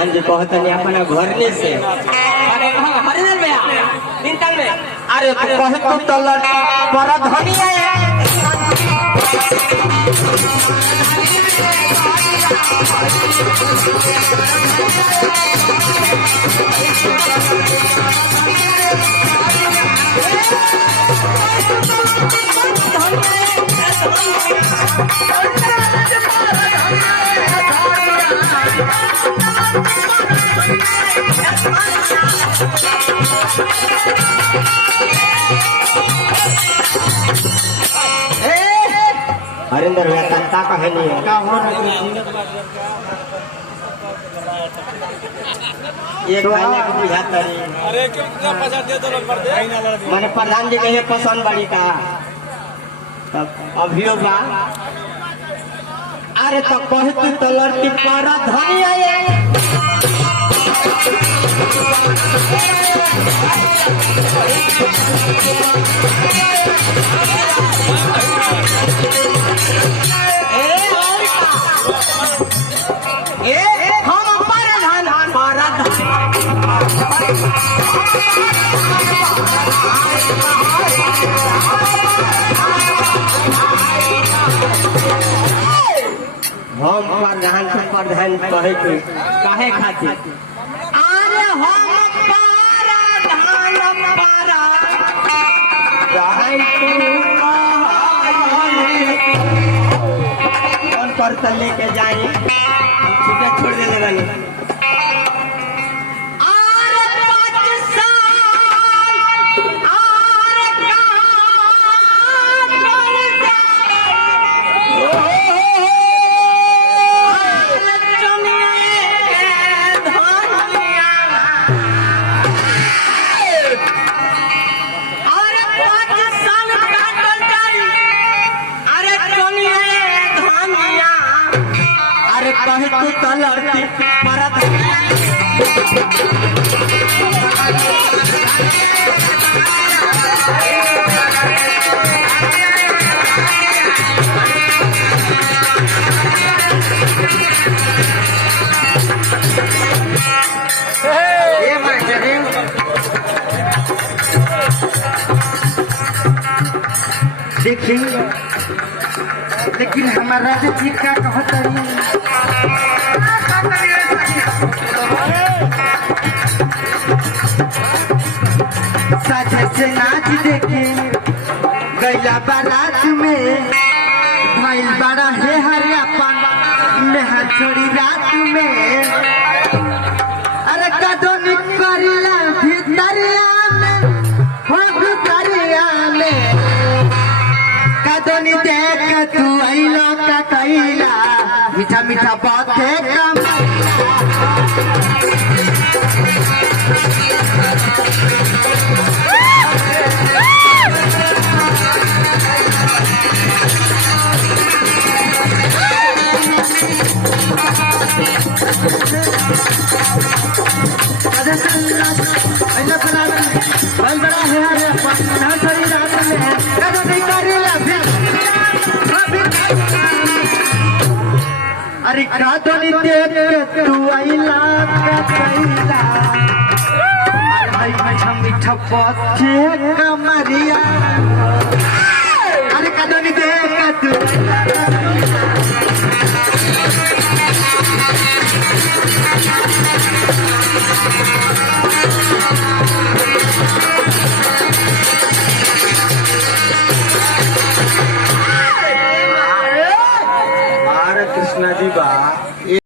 प्रधान जी कहते हैं अपना घर ले से अरे हाँ हरिंदर भैया दिन तक में अरे तो कहे तो तलर पर धनिया हरिंदर भैया तंता का है नहीं है ये खाने को बुझाता नहीं। अरे क्यों इतना पैसा दे दो नंबर दे मैंने प्रधान जी कहे पसंद बड़ी का तब अभियो बा अरे तो कहे तू तो लड़की पर धनिया हम प्रधान हम प्रधान से प्रधान कहे के काहे खातिर अरे हम कौन पर लेके जाए ठीक है छोड़ देने वाले कहे तू तो लड़की पर देखिए लेकिन हमारा जो जी का कहता साझे से नाच देखे गैला बारात में भाई बड़ा है हरे अपन नेहा छोड़ी रात में अरे कदो निकलिया भितरिया में हो भितरिया में कदोनी देख तू आइलो का कैला मीठा मीठा बातें कम बड़ा है रात में कदोनी करेला अरे कादोनी देख तू आइला का कैला भाई मीठा मीठा बातें कमरिया अरे कादोनी देख